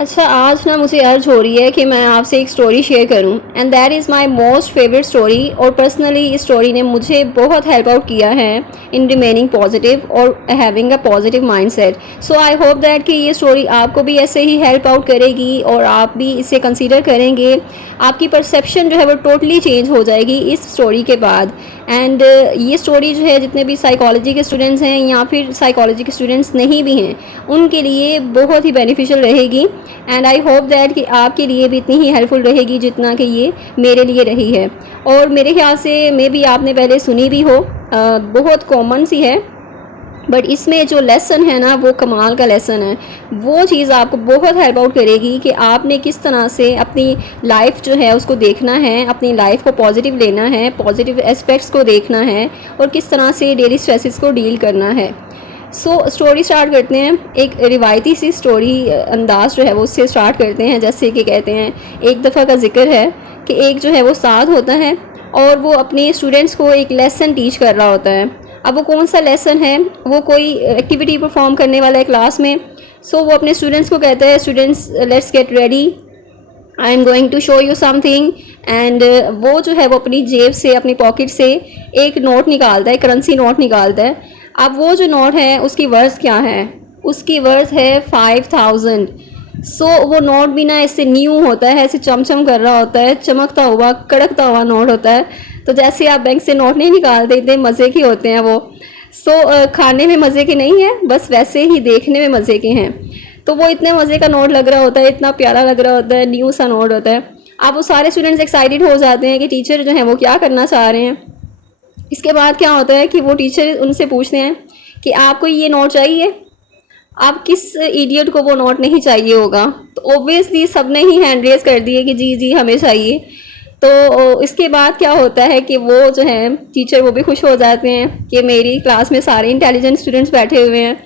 अच्छा, आज ना मुझे अर्ज हो रही है कि मैं आपसे एक स्टोरी शेयर करूं and that is my most favourite story. और पर्सनली इस स्टोरी ने मुझे बहुत हेल्प आउट किया है इन रिमेनिंग पॉजिटिव और having a positive mindset. So I hope that कि ये स्टोरी आपको भी ऐसे ही हेल्प आउट करेगी और आप भी इसे कंसीडर करेंगे। आपकी परसेप्शन जो है वो टोटली चेंज हो जाएगी इस स्टोरी के बाद। एंड ये स्टोरी जो है जितने भी साइकोलॉजी के स्टूडेंट्स हैं या फिर साइकोलॉजी के स्टूडेंट्स नहीं भी हैं उनके लिए बहुत ही बेनिफिशियल रहेगी। एंड आई होप दैट कि आपके लिए भी इतनी ही हेल्पफुल रहेगी जितना कि ये मेरे लिए रही है। और मेरे ख्याल से मे भी आपने पहले सुनी भी हो, बहुत कॉमन सी है, बट इसमें जो लेसन है ना वो कमाल का लेसन है। वो चीज़ आपको बहुत हेल्प आउट करेगी कि आपने किस तरह से अपनी लाइफ जो है उसको देखना है, अपनी लाइफ को पॉजिटिव लेना है, पॉजिटिव एस्पेक्ट्स को देखना है और किस तरह से डेली स्ट्रेसेस को डील करना है। सो स्टोरी स्टार्ट करते हैं। एक रिवायती सी स्टोरी अंदाज जो है वो उससे स्टार्ट करते हैं। जैसे कि कहते हैं, एक दफ़ा का जिक्र है कि एक जो है वो साथ होता है और वो अपने स्टूडेंट्स को एक लेसन टीच कर रहा होता है। अब वो कौन सा लेसन है, वो कोई एक्टिविटी परफॉर्म करने वाला है क्लास में। सो वो अपने स्टूडेंट्स को कहता है, students let's get ready, I am going to show you something. And वो जो है वो अपनी जेब से, अपनी पॉकेट से एक नोट निकालता है, करेंसी नोट निकालता है। अब वो जो नोट है उसकी वर्थ क्या है, उसकी वर्थ है 5000। सो वो नोट भी ना ऐसे न्यू होता है, ऐसे चमचम कर रहा होता है, चमकता हुआ कड़कता हुआ नोट होता है। तो जैसे आप बैंक से नोट नहीं निकालते, इतने मज़े के होते हैं वो। सो खाने में मज़े के नहीं है, बस वैसे ही देखने में मज़े के हैं। तो वो इतने मज़े का नोट लग रहा होता है, इतना प्यारा लग रहा होता है, न्यू सा नोट होता है। अब वो सारे स्टूडेंट्स एक्साइटेड हो जाते हैं कि टीचर जो है वो क्या करना चाह रहे हैं। इसके बाद क्या होता है कि वो टीचर उनसे पूछते हैं कि आपको ये नोट चाहिए। आप किस इडियट को वो नोट नहीं चाहिए होगा। तो ऑब्वियसली सबने ही हैंड रेज कर दिए कि जी जी हमें चाहिए। तो इसके बाद क्या होता है कि वो जो है टीचर वो भी खुश हो जाते हैं कि मेरी क्लास में सारे इंटेलिजेंट स्टूडेंट्स बैठे हुए हैं।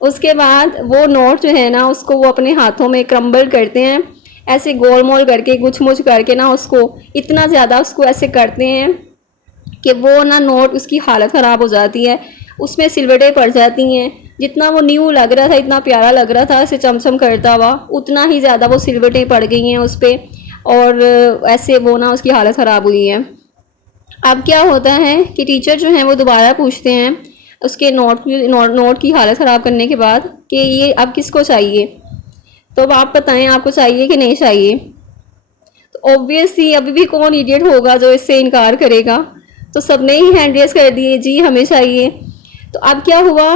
उसके बाद वो नोट जो है ना उसको वो अपने हाथों में क्रम्बल करते हैं, ऐसे गोल मोल करके गुछ मुछ करके ना उसको इतना ज़्यादा उसको ऐसे करते हैं कि वो ना नोट उसकी हालत ख़राब हो जाती है, उसमें सिलवटें पड़ जाती हैं। जितना वो न्यू लग रहा था, इतना प्यारा लग रहा था ऐसे चमचम करता हुआ, उतना ही ज़्यादा वो सिलवटें पड़ गई हैं उस पर और ऐसे वो ना उसकी हालत ख़राब हुई है। अब क्या होता है कि टीचर जो हैं वो दोबारा पूछते हैं उसके नोट की हालत ख़राब करने के बाद कि ये अब किसको चाहिए। तो अब आप बताएं आपको चाहिए कि नहीं चाहिए। तो ऑब्वियसली अभी भी कौन इडियट होगा जो इससे इनकार करेगा। तो सबने ही हैंड रेस कर दिए, जी हमें चाहिए। तो अब क्या हुआ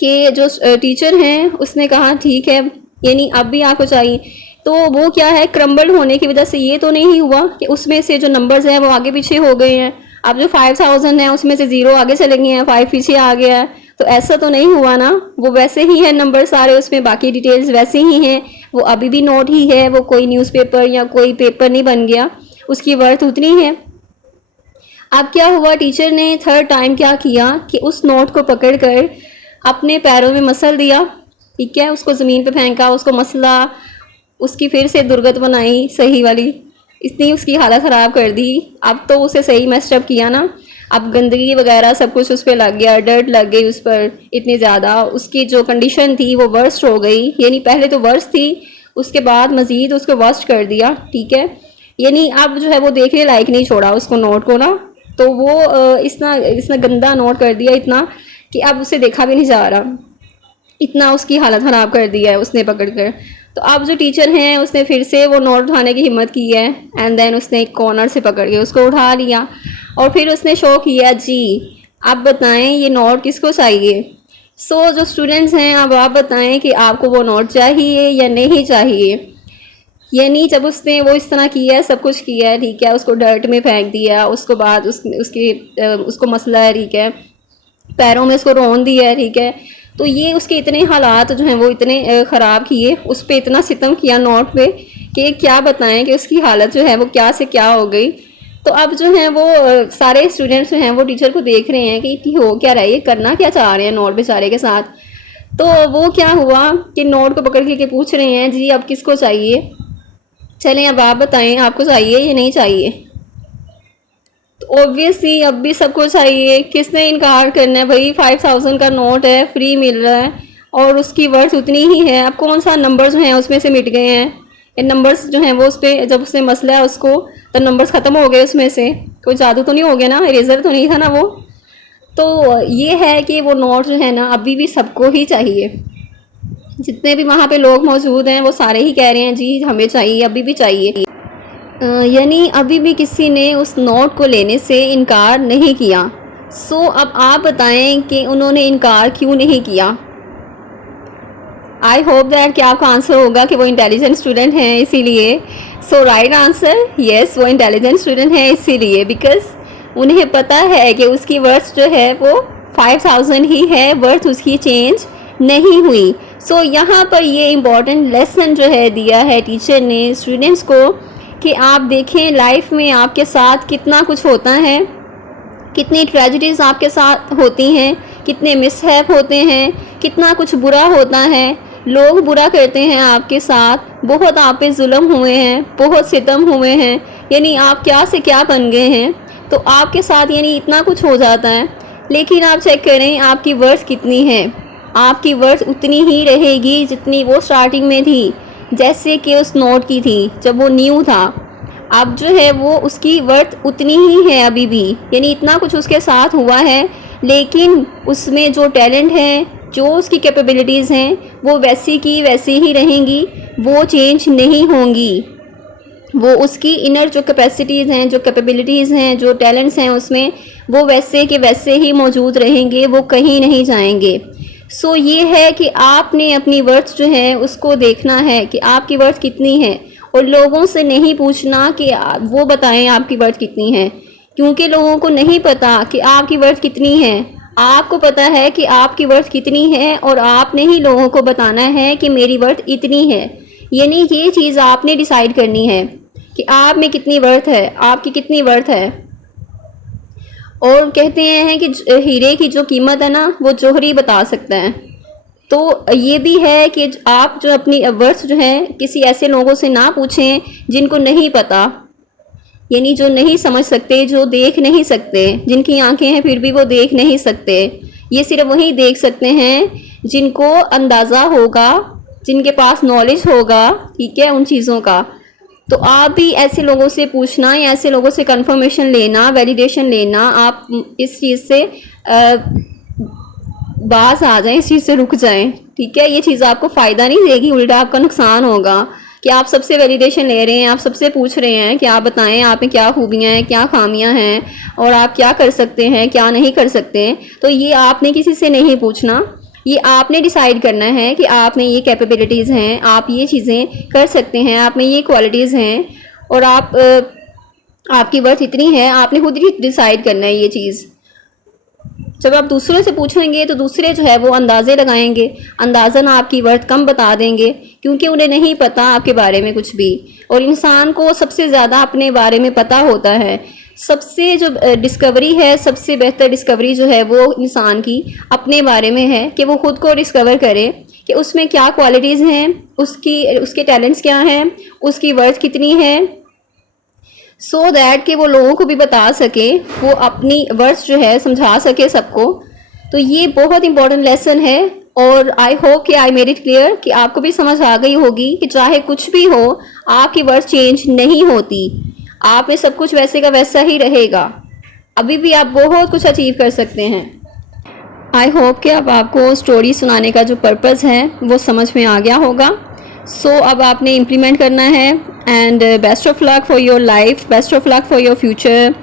कि जो टीचर हैं उसने कहा ठीक है, यानी अब भी आपको चाहिए। तो वो क्या है, क्रम्बल होने की वजह से ये तो नहीं हुआ कि उसमें से जो नंबर्स हैं वो आगे पीछे हो गए हैं। अब जो 5000 है उसमें से 0 आगे चले गए हैं, 5 पीछे आ गया है। तो ऐसा तो नहीं हुआ ना, वो वैसे ही है नंबर सारे, उसमें बाकी डिटेल्स वैसे ही हैं, वो अभी भी नोट ही है, वो कोई न्यूज़पेपर या कोई पेपर नहीं बन गया, उसकी वर्थ उतनी है। अब क्या हुआ, टीचर ने थर्ड टाइम क्या किया कि उस नोट को पकड़कर अपने पैरों में मसल दिया। ठीक है, उसको ज़मीन पे फेंका, उसको मसला, उसकी फिर से दुर्गत बनाई सही वाली, इतनी उसकी हालत ख़राब कर दी। अब तो उसे सही मेस्टअप किया ना, अब गंदगी वगैरह सब कुछ उस पर लग गया, डर्ट लग गई उस पर इतनी ज़्यादा, उसकी जो कंडीशन थी वो वर्स्ट हो गई। यानी पहले तो वर्स्ट थी, उसके बाद मज़ीद उसको वर्स्ट कर दिया। ठीक है, यानी अब जो है वो देखने लायक नहीं छोड़ा उसको नोट को ना। तो वो इतना इतना गंदा नोट कर दिया, इतना कि अब उसे देखा भी नहीं जा रहा, इतना उसकी हालत ख़राब कर दिया है उसने पकड़ कर। तो अब जो टीचर हैं उसने फिर से वो नोट उठाने की हिम्मत की है एंड देन उसने एक कॉर्नर से पकड़ के उसको उठा लिया और फिर उसने शो किया, जी आप बताएं ये नोट किसको चाहिए। सो जो स्टूडेंट्स हैं अब आप बताएं कि आपको वो नोट चाहिए या नहीं चाहिए। यानी जब उसने वो इस तरह किया है, सब कुछ किया है, ठीक है, उसको डर्ट में फेंक दिया, उसको बाद उसको मसला है, ठीक है, पैरों में उसको रौन दिया है, ठीक है। तो ये उसके इतने हालात जो हैं वो इतने ख़राब किए, उस पर इतना सितम किया नोट पे कि क्या बताएं कि उसकी हालत जो है वो क्या से क्या हो गई। तो अब जो है वो सारे स्टूडेंट्स जो हैं वो टीचर को देख रहे हैं कि हो क्या रहा है, ये करना क्या चाह रहे हैं नोट बेचारे के साथ। तो वो क्या हुआ कि नोट को पकड़ के पूछ रहे हैं, जी अब किसको चाहिए, चलें अब आप बताएं आपको चाहिए या नहीं चाहिए। तो ऑब्वियसली अब भी सबको चाहिए, किसने इनकार करना है भाई, 5000 का नोट है, फ्री मिल रहा है और उसकी वर्थ उतनी ही है। अब कौन सा नंबर जो हैं उसमें से मिट गए हैं, ये नंबर्स जो हैं वो उस पर जब उसने मसला है उसको तो नंबर्स ख़त्म हो गए उसमें से, कोई जादू तो नहीं हो गया ना, इरेजर तो नहीं था ना वो। तो ये है कि वो नोट जो है ना अभी भी सबको ही चाहिए। जितने भी वहाँ पे लोग मौजूद हैं वो सारे ही कह रहे हैं जी हमें चाहिए, अभी भी चाहिए। यानी अभी भी किसी ने उस नोट को लेने से इनकार नहीं किया। सो अब आप बताएं कि उन्होंने इनकार क्यों नहीं किया। आई होप दैट कि आपका आंसर होगा कि वो इंटेलिजेंट स्टूडेंट हैं इसीलिए। सो राइट आंसर यस, वो इंटेलिजेंट स्टूडेंट हैं इसीलिए, बिकॉज उन्हें पता है कि उसकी वर्थ जो है वो 5000 ही है, वर्थ उसकी चेंज नहीं हुई। सो यहाँ पर ये इम्पॉर्टेंट लेसन जो है दिया है टीचर ने स्टूडेंट्स को कि आप देखें लाइफ में आपके साथ कितना कुछ होता है, कितनी ट्रेजेडीज़ आपके साथ होती हैं, कितने मिसहैप होते हैं, कितना कुछ बुरा होता है, लोग बुरा करते हैं आपके साथ, बहुत आप पे जुल्म हुए हैं, बहुत सितम हुए हैं, यानी आप क्या से क्या बन गए हैं। तो आपके साथ यानी इतना कुछ हो जाता है, लेकिन आप चेक करें आपकी वर्थ कितनी है। आपकी वर्थ उतनी ही रहेगी जितनी वो स्टार्टिंग में थी, जैसे कि उस नोट की थी जब वो न्यू था। अब जो है वो उसकी वर्थ उतनी ही है अभी भी, यानी इतना कुछ उसके साथ हुआ है, लेकिन उसमें जो टैलेंट है, जो उसकी कैपेबिलिटीज़ हैं, वो वैसी की वैसी ही रहेंगी, वो चेंज नहीं होंगी। वो उसकी इनर जो कैपेसिटीज़ हैं, जो कैपेबिलिटीज़ हैं, जो टैलेंट्स हैं उसमें, वो वैसे के वैसे ही मौजूद रहेंगे, वो कहीं नहीं जाएंगे। सो ये है कि आपने अपनी वर्थ जो है उसको देखना है कि आपकी वर्थ कितनी है, और लोगों से नहीं पूछना कि वो बताएं आपकी वर्थ कितनी है, क्योंकि लोगों को नहीं पता कि आपकी वर्थ कितनी है। आपको पता है कि आपकी वर्थ कितनी है, और आपने ही लोगों को बताना है कि मेरी वर्थ इतनी है। यानी ये चीज़ आपने डिसाइड करनी है कि आप में कितनी वर्थ है, आपकी कितनी वर्थ है। और कहते हैं कि हीरे की जो कीमत है ना वो जौहरी बता सकता है। तो ये भी है कि आप जो अपनी वर्थ जो है किसी ऐसे लोगों से ना पूछें जिनको नहीं पता, यानी जो नहीं समझ सकते, जो देख नहीं सकते, जिनकी आंखें हैं फिर भी वो देख नहीं सकते। ये सिर्फ वही देख सकते हैं जिनको अंदाज़ा होगा, जिनके पास नॉलेज होगा, ठीक है, उन चीज़ों का। तो आप भी ऐसे लोगों से पूछना या ऐसे लोगों से कंफर्मेशन लेना, वैलिडेशन लेना, आप इस चीज़ से बाज आ जाएं, इस चीज़ से रुक जाएं, ठीक है। ये चीज़ आपको फ़ायदा नहीं देगी, उल्टा आपका नुकसान होगा कि आप सबसे वैलिडेशन ले रहे हैं, आप सबसे पूछ रहे हैं कि आप बताएं आप में क्या खूबियाँ हैं, क्या खामियां हैं, और आप क्या कर सकते हैं, क्या नहीं कर सकते। तो ये आपने किसी से नहीं पूछना, ये आपने डिसाइड करना है कि आप में ये कैपेबिलिटीज़ हैं, आप ये चीज़ें कर सकते हैं, आप में ये क्वालिटीज़ हैं, और आपकी वर्थ इतनी है, आपने खुद ही डिसाइड करना है ये चीज़। जब आप दूसरों से पूछेंगे तो दूसरे जो है वो अंदाज़े लगाएंगे, अंदाज़न आपकी वर्थ कम बता देंगे, क्योंकि उन्हें नहीं पता आपके बारे में कुछ भी। और इंसान को सबसे ज़्यादा अपने बारे में पता होता है। सबसे जो डिस्कवरी है, सबसे बेहतर डिस्कवरी जो है वो इंसान की अपने बारे में है, कि वो खुद को डिस्कवर करे कि उसमें क्या क्वालिटीज़ हैं, उसके टैलेंट्स क्या हैं, उसकी वर्थ कितनी है, सो दैट कि वो लोगों को भी बता सके, वो अपनी वर्थ जो है समझा सके सबको। तो ये बहुत इंपॉर्टेंट लेसन है, और आई होप कि आई मेड इट क्लियर कि आपको भी समझ आ गई होगी कि चाहे कुछ भी हो आपकी वर्थ चेंज नहीं होती, आप में सब कुछ वैसे का वैसा ही रहेगा, अभी भी आप बहुत कुछ अचीव कर सकते हैं। आई होप कि अब आपको स्टोरी सुनाने का जो पर्पज़ है वो समझ में आ गया होगा। सो अब आपने इम्प्लीमेंट करना है, and best of luck for your life, best of luck for your future.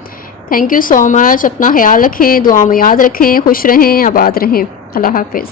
Thank you so much. अपना ख्याल रखें, दुआ में याद रखें, खुश रहें, आबाद रहें। अल्लाह हाफिज़।